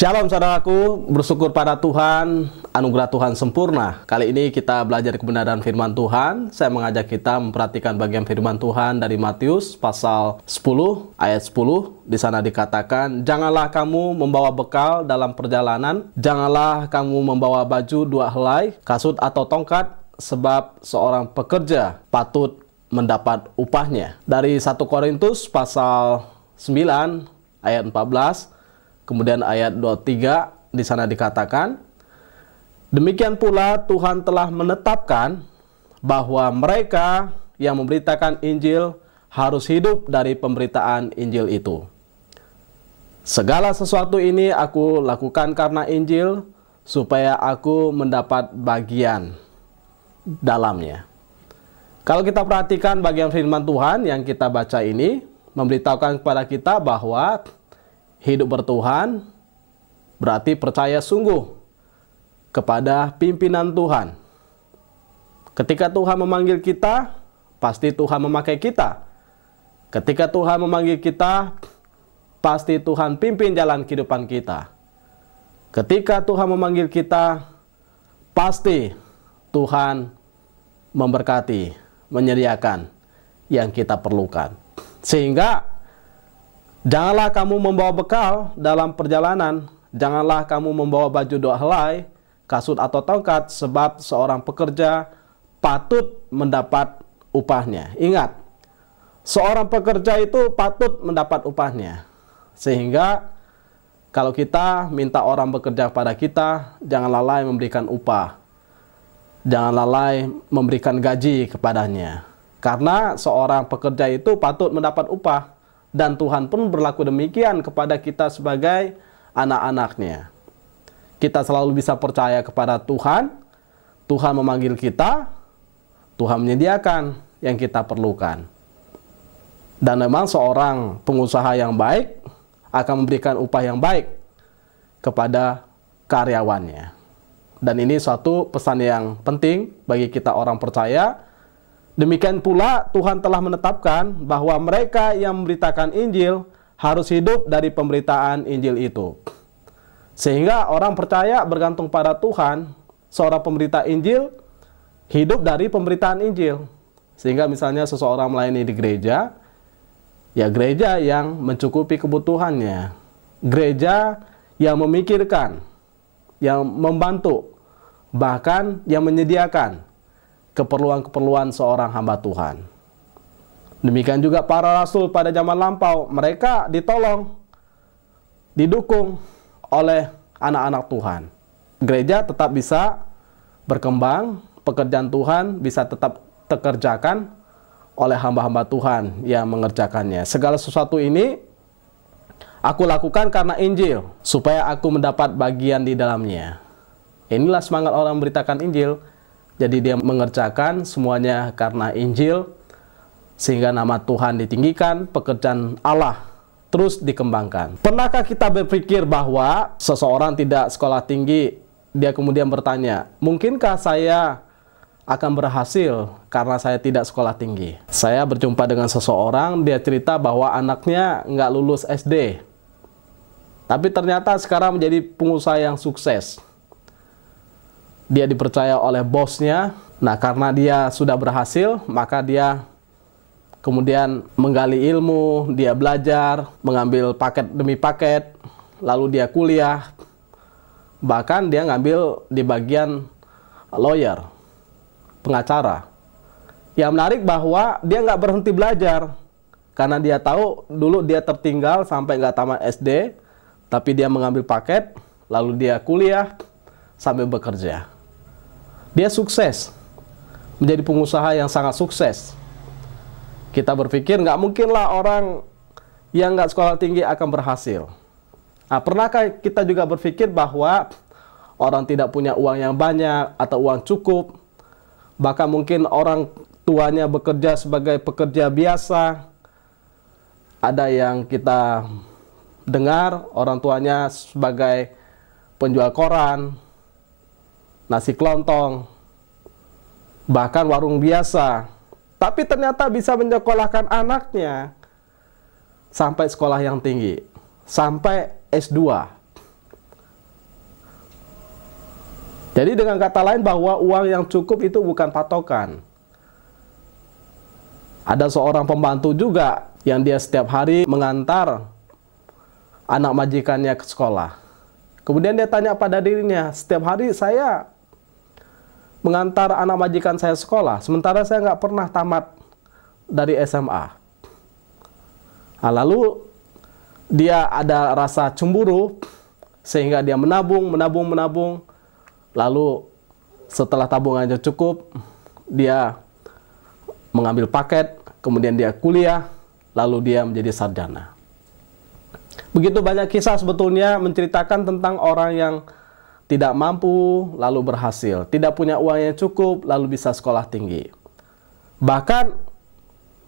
Shalom saudaraku, bersyukur pada Tuhan, anugerah Tuhan sempurna. Kali ini kita belajar kebenaran firman Tuhan. Saya mengajak kita memperhatikan bagian firman Tuhan dari Matius pasal 10 ayat 10. Di sana dikatakan, "Janganlah kamu membawa bekal dalam perjalanan, janganlah kamu membawa baju dua helai, kasut atau tongkat, sebab seorang pekerja patut mendapat upahnya." Dari 1 Korintus pasal 9 ayat 14. Kemudian ayat 23 di sana dikatakan, "Demikian pula Tuhan telah menetapkan bahwa mereka yang memberitakan Injil harus hidup dari pemberitaan Injil itu. Segala sesuatu ini aku lakukan karena Injil, supaya aku mendapat bagian dalamnya." Kalau kita perhatikan bagian firman Tuhan yang kita baca ini, memberitahukan kepada kita bahwa hidup bertuhan berarti percaya sungguh kepada pimpinan Tuhan. Ketika Tuhan memanggil kita, pasti Tuhan memakai kita. Ketika Tuhan memanggil kita, pasti Tuhan pimpin jalan kehidupan kita. Ketika Tuhan memanggil kita, pasti Tuhan memberkati, menyediakan yang kita perlukan. Sehingga janganlah kamu membawa bekal dalam perjalanan, janganlah kamu membawa baju dua helai, kasut atau tongkat, sebab seorang pekerja patut mendapat upahnya. Ingat, seorang pekerja itu patut mendapat upahnya. Sehingga kalau kita minta orang bekerja pada kita, jangan lalai memberikan upah. Jangan lalai memberikan gaji kepadanya. Karena seorang pekerja itu patut mendapat upah. Dan Tuhan pun berlaku demikian kepada kita sebagai anak-anaknya. Kita selalu bisa percaya kepada Tuhan. Tuhan memanggil kita. Tuhan menyediakan yang kita perlukan. Dan memang seorang pengusaha yang baik akan memberikan upah yang baik kepada karyawannya. Dan ini suatu pesan yang penting bagi kita orang percaya. Demikian pula Tuhan telah menetapkan bahwa mereka yang memberitakan Injil harus hidup dari pemberitaan Injil itu. Sehingga orang percaya bergantung pada Tuhan, seorang pemberita Injil hidup dari pemberitaan Injil. Sehingga misalnya seseorang melayani di gereja, ya gereja yang mencukupi kebutuhannya. Gereja yang memikirkan, yang membantu, bahkan yang menyediakan keperluan-keperluan seorang hamba Tuhan. Demikian juga para rasul pada zaman lampau, mereka ditolong, didukung oleh anak-anak Tuhan. Gereja tetap bisa berkembang, pekerjaan Tuhan bisa tetap dikerjakan oleh hamba-hamba Tuhan yang mengerjakannya. Segala sesuatu ini aku lakukan karena Injil, supaya aku mendapat bagian di dalamnya. Inilah semangat orang memberitakan Injil. Jadi dia mengerjakan semuanya karena Injil, sehingga nama Tuhan ditinggikan, pekerjaan Allah terus dikembangkan. Pernahkah kita berpikir bahwa seseorang tidak sekolah tinggi, dia kemudian bertanya, mungkinkah saya akan berhasil karena saya tidak sekolah tinggi? Saya berjumpa dengan seseorang, dia cerita bahwa anaknya nggak lulus SD, tapi ternyata sekarang menjadi pengusaha yang sukses. Dia dipercaya oleh bosnya. Nah, karena dia sudah berhasil, maka dia kemudian menggali ilmu, dia belajar, mengambil paket demi paket, lalu dia kuliah. Bahkan dia ngambil di bagian lawyer, pengacara. Yang menarik bahwa dia nggak berhenti belajar, karena dia tahu dulu dia tertinggal sampai nggak tamat SD, tapi dia mengambil paket, lalu dia kuliah sambil bekerja. Dia sukses, menjadi pengusaha yang sangat sukses. Kita berpikir nggak mungkinlah orang yang nggak sekolah tinggi akan berhasil. Nah, pernahkah kita juga berpikir bahwa orang tidak punya uang yang banyak atau uang cukup, bahkan mungkin orang tuanya bekerja sebagai pekerja biasa. Ada yang kita dengar orang tuanya sebagai penjual koran, nasi kelontong, bahkan warung biasa. Tapi ternyata bisa menyekolahkan anaknya sampai sekolah yang tinggi, sampai S2. Jadi dengan kata lain bahwa uang yang cukup itu bukan patokan. Ada seorang pembantu juga yang dia setiap hari mengantar anak majikannya ke sekolah. Kemudian dia tanya pada dirinya, setiap hari saya mengantar anak majikan saya sekolah, sementara saya nggak pernah tamat dari SMA. Nah, lalu dia ada rasa cemburu, sehingga dia menabung. Lalu setelah tabungannya cukup, dia mengambil paket, kemudian dia kuliah, lalu dia menjadi sarjana. Begitu banyak kisah sebetulnya menceritakan tentang orang yang tidak mampu, lalu berhasil. Tidak punya uang yang cukup, lalu bisa sekolah tinggi. Bahkan,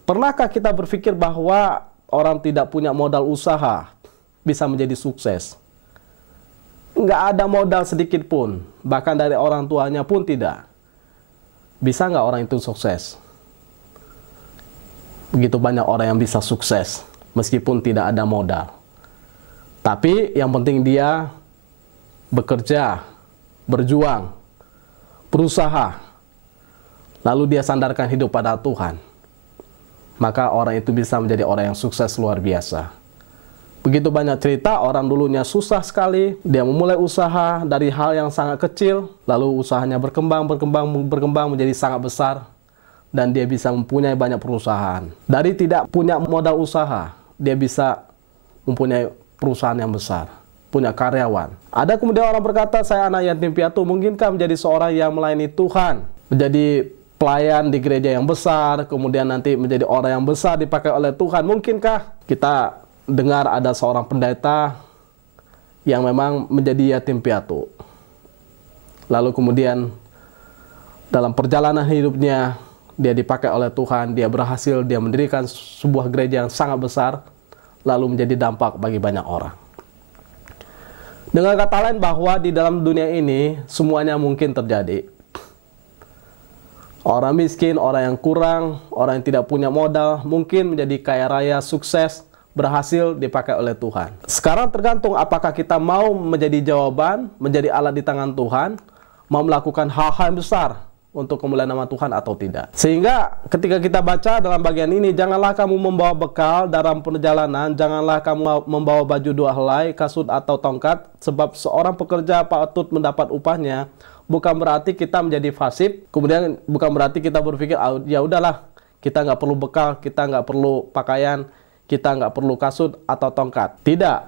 pernahkah kita berpikir bahwa orang tidak punya modal usaha bisa menjadi sukses? Nggak ada modal sedikit pun, bahkan dari orang tuanya pun tidak. Bisa nggak orang itu sukses? Begitu banyak orang yang bisa sukses, meskipun tidak ada modal. Tapi yang penting dia bekerja, berjuang, berusaha, lalu dia sandarkan hidup pada Tuhan. Maka orang itu bisa menjadi orang yang sukses luar biasa. Begitu banyak cerita orang dulunya susah sekali, dia memulai usaha dari hal yang sangat kecil, lalu usahanya berkembang menjadi sangat besar, dan dia bisa mempunyai banyak perusahaan. Dari tidak punya modal usaha, dia bisa mempunyai perusahaan yang besar, punya karyawan. Ada kemudian orang berkata, saya anak yatim piatu, mungkinkah menjadi seorang yang melayani Tuhan, menjadi pelayan di gereja yang besar, kemudian nanti menjadi orang yang besar dipakai oleh Tuhan? Mungkinkah? Kita dengar ada seorang pendeta yang memang menjadi yatim piatu. Lalu kemudian dalam perjalanan hidupnya, dia dipakai oleh Tuhan, dia berhasil, dia mendirikan sebuah gereja yang sangat besar, lalu menjadi dampak bagi banyak orang. Dengan kata lain bahwa di dalam dunia ini, semuanya mungkin terjadi. Orang miskin, orang yang kurang, orang yang tidak punya modal, mungkin menjadi kaya raya, sukses, berhasil dipakai oleh Tuhan. Sekarang tergantung apakah kita mau menjadi jawaban, menjadi alat di tangan Tuhan, mau melakukan hal-hal yang besar untuk kemuliaan nama Tuhan atau tidak. Sehingga ketika kita baca dalam bagian ini, janganlah kamu membawa bekal dalam perjalanan, janganlah kamu membawa baju 2 helai, kasut atau tongkat, sebab seorang pekerja patut mendapat upahnya. Bukan berarti kita menjadi fasik, kemudian bukan berarti kita berpikir, ya udahlah, kita nggak perlu bekal, kita nggak perlu pakaian, kita nggak perlu kasut atau tongkat. Tidak.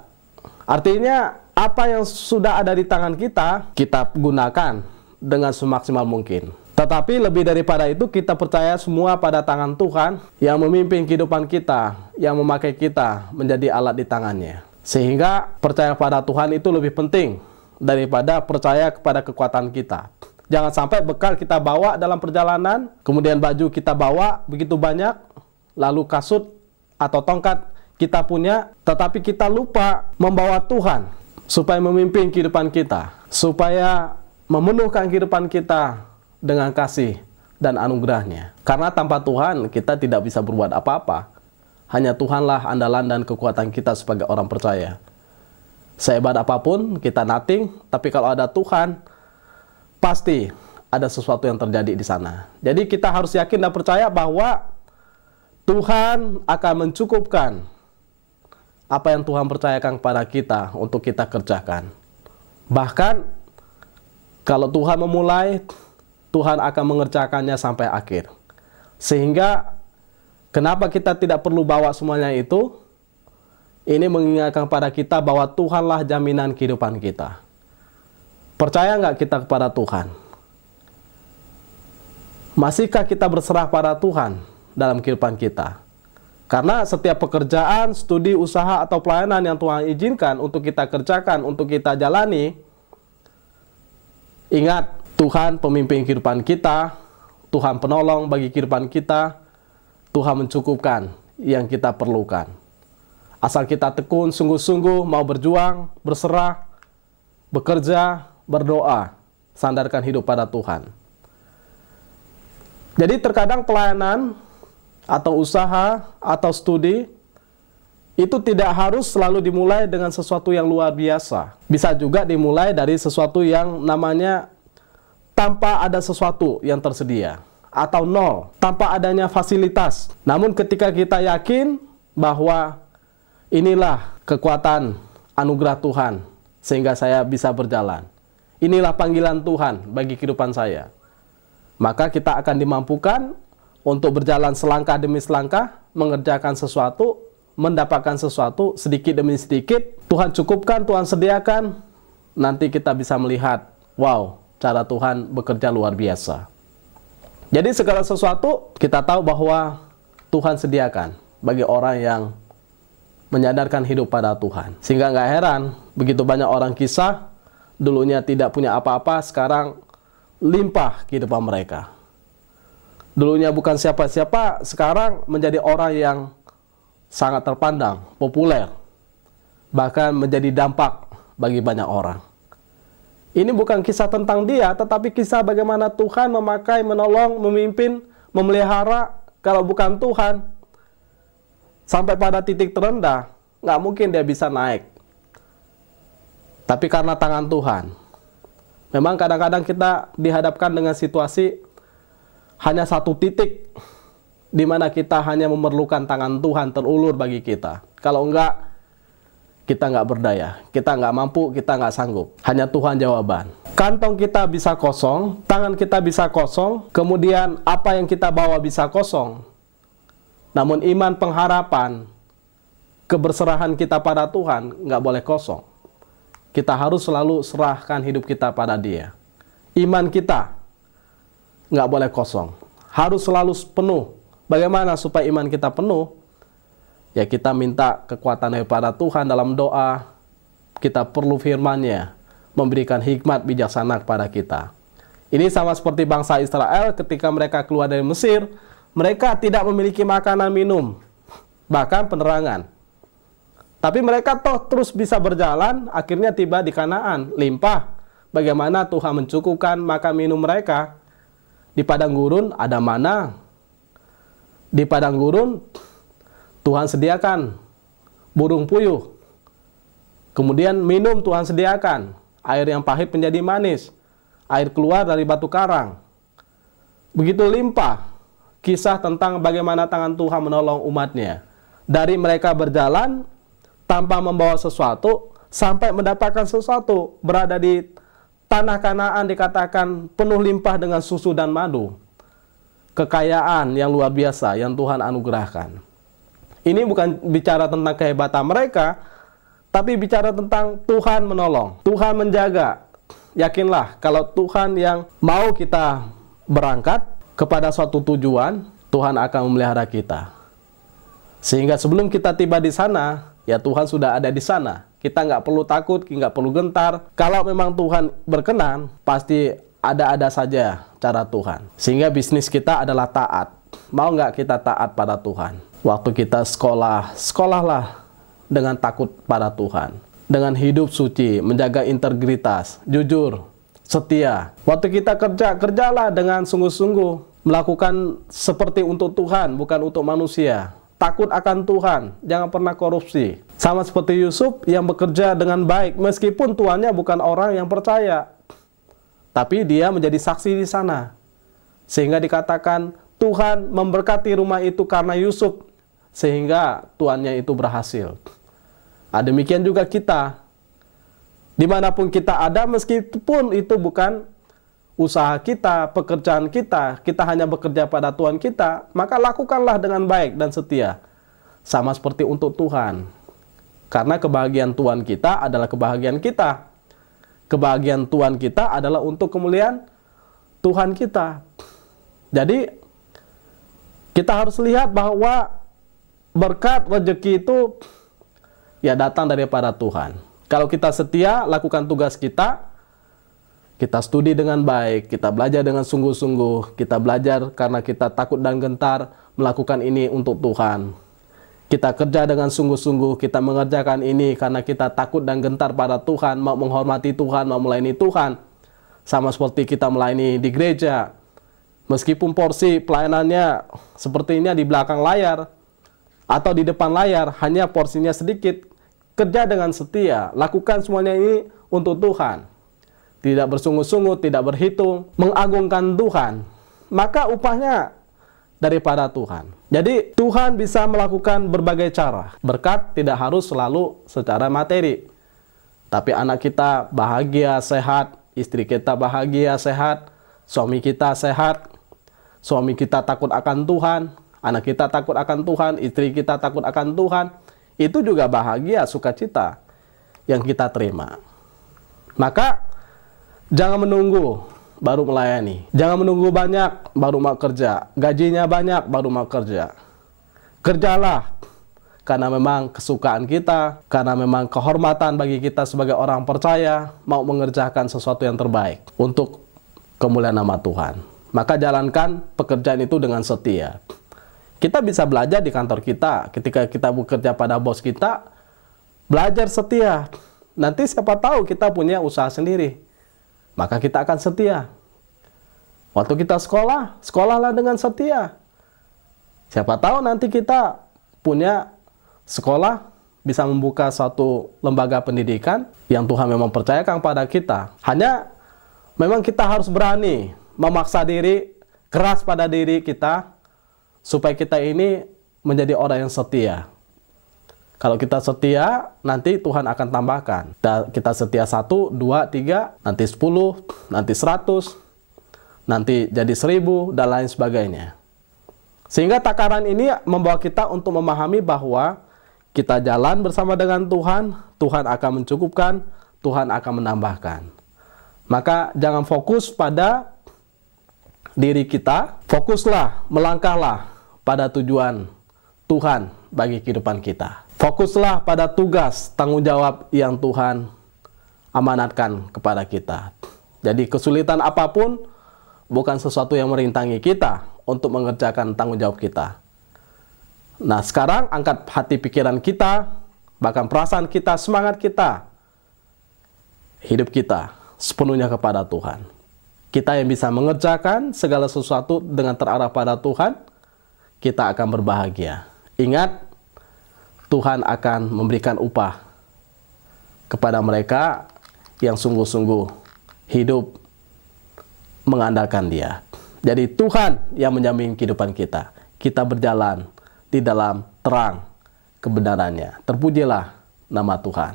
Artinya, apa yang sudah ada di tangan kita, kita gunakan dengan semaksimal mungkin. Tetapi lebih daripada itu, kita percaya semua pada tangan Tuhan yang memimpin kehidupan kita, yang memakai kita menjadi alat di tangannya. Sehingga percaya pada Tuhan itu lebih penting daripada percaya kepada kekuatan kita. Jangan sampai bekal kita bawa dalam perjalanan, kemudian baju kita bawa begitu banyak, lalu kasut atau tongkat kita punya, tetapi kita lupa membawa Tuhan supaya memimpin kehidupan kita, supaya memenuhkan kehidupan kita dengan kasih dan anugerahnya. Karena tanpa Tuhan kita tidak bisa berbuat apa-apa. Hanya Tuhanlah andalan dan kekuatan kita sebagai orang percaya. Sehebat apapun kita nothing, tapi kalau ada Tuhan, pasti ada sesuatu yang terjadi di sana. Jadi kita harus yakin dan percaya bahwa Tuhan akan mencukupkan apa yang Tuhan percayakan kepada kita untuk kita kerjakan. Bahkan kalau Tuhan memulai, Tuhan akan mengerjakannya sampai akhir. Sehingga kenapa kita tidak perlu bawa semuanya itu? Ini mengingatkan kepada kita bahwa Tuhanlah jaminan kehidupan kita. Percaya nggak kita kepada Tuhan? Masihkah kita berserah pada Tuhan dalam kehidupan kita? Karena setiap pekerjaan, studi, usaha, atau pelayanan yang Tuhan izinkan untuk kita kerjakan, untuk kita jalani, ingat, Tuhan pemimpin kehidupan kita, Tuhan penolong bagi kehidupan kita, Tuhan mencukupkan yang kita perlukan. Asal kita tekun, sungguh-sungguh, mau berjuang, berserah, bekerja, berdoa, sandarkan hidup pada Tuhan. Jadi terkadang pelayanan, atau usaha, atau studi, itu tidak harus selalu dimulai dengan sesuatu yang luar biasa. Bisa juga dimulai dari sesuatu yang namanya tanpa ada sesuatu yang tersedia, atau nol, tanpa adanya fasilitas. Namun ketika kita yakin bahwa inilah kekuatan anugerah Tuhan, sehingga saya bisa berjalan. Inilah panggilan Tuhan bagi kehidupan saya. Maka kita akan dimampukan untuk berjalan selangkah demi selangkah, mengerjakan sesuatu, mendapatkan sesuatu sedikit demi sedikit. Tuhan cukupkan, Tuhan sediakan. Nanti kita bisa melihat, wow, cara Tuhan bekerja luar biasa. Jadi segala sesuatu kita tahu bahwa Tuhan sediakan bagi orang yang menyadarkan hidup pada Tuhan. Sehingga nggak heran, begitu banyak orang kisah, dulunya tidak punya apa-apa, sekarang limpah kehidupan mereka. Dulunya bukan siapa-siapa, sekarang menjadi orang yang sangat terpandang, populer, bahkan menjadi dampak bagi banyak orang. Ini bukan kisah tentang dia, tetapi kisah bagaimana Tuhan memakai, menolong, memimpin, memelihara. Kalau bukan Tuhan, sampai pada titik terendah, nggak mungkin dia bisa naik. Tapi karena tangan Tuhan. Memang kadang-kadang kita dihadapkan dengan situasi hanya satu titik, di mana kita hanya memerlukan tangan Tuhan terulur bagi kita. Kalau enggak, kita nggak berdaya, kita nggak mampu, kita nggak sanggup. Hanya Tuhan jawaban. Kantong kita bisa kosong, tangan kita bisa kosong, kemudian apa yang kita bawa bisa kosong. Namun iman, pengharapan, keberserahan kita pada Tuhan nggak boleh kosong. Kita harus selalu serahkan hidup kita pada Dia. Iman kita nggak boleh kosong, harus selalu penuh. Bagaimana supaya iman kita penuh? Ya kita minta kekuatan daripada Tuhan dalam doa. Kita perlu firman-Nya, memberikan hikmat bijaksana kepada kita. Ini sama seperti bangsa Israel ketika mereka keluar dari Mesir. Mereka tidak memiliki makanan minum, bahkan penerangan. Tapi mereka toh terus bisa berjalan, akhirnya tiba di Kanaan, limpah. Bagaimana Tuhan mencukupkan makan minum mereka. Di padang gurun ada mana. Di padang gurun Tuhan sediakan burung puyuh. Kemudian minum Tuhan sediakan. Air yang pahit menjadi manis. Air keluar dari batu karang. Begitu limpah kisah tentang bagaimana tangan Tuhan menolong umatnya. Dari mereka berjalan tanpa membawa sesuatu sampai mendapatkan sesuatu. Berada di tanah Kanaan dikatakan penuh limpah dengan susu dan madu. Kekayaan yang luar biasa yang Tuhan anugerahkan. Ini bukan bicara tentang kehebatan mereka, tapi bicara tentang Tuhan menolong, Tuhan menjaga. Yakinlah, kalau Tuhan yang mau kita berangkat kepada suatu tujuan, Tuhan akan memelihara kita. Sehingga sebelum kita tiba di sana, ya Tuhan sudah ada di sana. Kita nggak perlu takut, nggak perlu gentar. Kalau memang Tuhan berkenan, pasti ada-ada saja cara Tuhan. Sehingga bisnis kita adalah taat. Mau nggak kita taat pada Tuhan? Waktu kita sekolah, sekolahlah dengan takut pada Tuhan. Dengan hidup suci, menjaga integritas, jujur, setia. Waktu kita kerja, kerjalah dengan sungguh-sungguh. Melakukan seperti untuk Tuhan, bukan untuk manusia. Takut akan Tuhan, jangan pernah korupsi. Sama seperti Yusuf yang bekerja dengan baik, meskipun tuannya bukan orang yang percaya. Tapi dia menjadi saksi di sana. Sehingga dikatakan, Tuhan memberkati rumah itu karena Yusuf. Sehingga tuannya itu berhasil. Demikian juga kita. Dimanapun kita ada, meskipun itu bukan usaha kita, pekerjaan kita, kita hanya bekerja pada Tuhan kita, maka lakukanlah dengan baik dan setia. Sama seperti untuk Tuhan. Karena kebahagiaan Tuhan kita adalah kebahagiaan kita. Kebahagiaan Tuhan kita adalah untuk kemuliaan Tuhan kita. Jadi, kita harus lihat bahwa berkat rezeki itu ya datang daripada Tuhan. Kalau kita setia, lakukan tugas kita studi dengan baik, kita belajar dengan sungguh-sungguh, kita belajar karena kita takut dan gentar melakukan ini untuk Tuhan. Kita kerja dengan sungguh-sungguh, kita mengerjakan ini karena kita takut dan gentar pada Tuhan, mau menghormati Tuhan, mau melayani Tuhan. Sama seperti kita melayani di gereja. Meskipun porsi pelayanannya sepertinya di belakang layar, atau di depan layar, hanya porsinya sedikit. Kerja dengan setia, lakukan semuanya ini untuk Tuhan. tidak bersungut-sungut, tidak berhitung, mengagungkan Tuhan, maka upahnya daripada Tuhan. Jadi Tuhan bisa melakukan berbagai cara. Berkat tidak harus selalu secara materi. Tapi anak kita bahagia, sehat, istri kita bahagia, sehat, suami kita sehat, suami kita takut akan Tuhan, anak kita takut akan Tuhan, istri kita takut akan Tuhan. Itu juga bahagia, sukacita yang kita terima. Maka jangan menunggu baru melayani. Jangan menunggu banyak baru mau kerja. Gajinya banyak baru mau kerja. Kerjalah karena memang kesukaan kita, karena memang kehormatan bagi kita sebagai orang percaya mau mengerjakan sesuatu yang terbaik untuk kemuliaan nama Tuhan. Maka jalankan pekerjaan itu dengan setia. Kita bisa belajar di kantor kita, ketika kita bekerja pada bos kita, belajar setia. Nanti siapa tahu kita punya usaha sendiri, maka kita akan setia. Waktu kita sekolah, sekolahlah dengan setia. Siapa tahu nanti kita punya sekolah, bisa membuka suatu lembaga pendidikan yang Tuhan memang percayakan pada kita. Hanya memang kita harus berani memaksa diri, keras pada diri kita, supaya kita ini menjadi orang yang setia. Kalau kita setia, nanti Tuhan akan tambahkan. Kita setia 1, 2, 3, nanti 10, nanti 100, nanti jadi 1000, dan lain sebagainya. Sehingga takaran ini membawa kita untuk memahami bahwa kita jalan bersama dengan Tuhan, Tuhan akan mencukupkan, Tuhan akan menambahkan. Maka jangan fokus pada diri kita, fokuslah, melangkahlah pada tujuan Tuhan bagi kehidupan kita. Fokuslah pada tugas, tanggung jawab yang Tuhan amanatkan kepada kita. Jadi kesulitan apapun bukan sesuatu yang merintangi kita untuk mengerjakan tanggung jawab kita. Nah, sekarang angkat hati pikiran kita, bahkan perasaan kita, semangat kita, hidup kita sepenuhnya kepada Tuhan. Kita yang bisa mengerjakan segala sesuatu dengan terarah pada Tuhan, kita akan berbahagia. Ingat, Tuhan akan memberikan upah kepada mereka yang sungguh-sungguh hidup mengandalkan Dia. Jadi Tuhan yang menjamin kehidupan kita. Kita berjalan di dalam terang kebenarannya. Terpujilah nama Tuhan.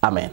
Amin.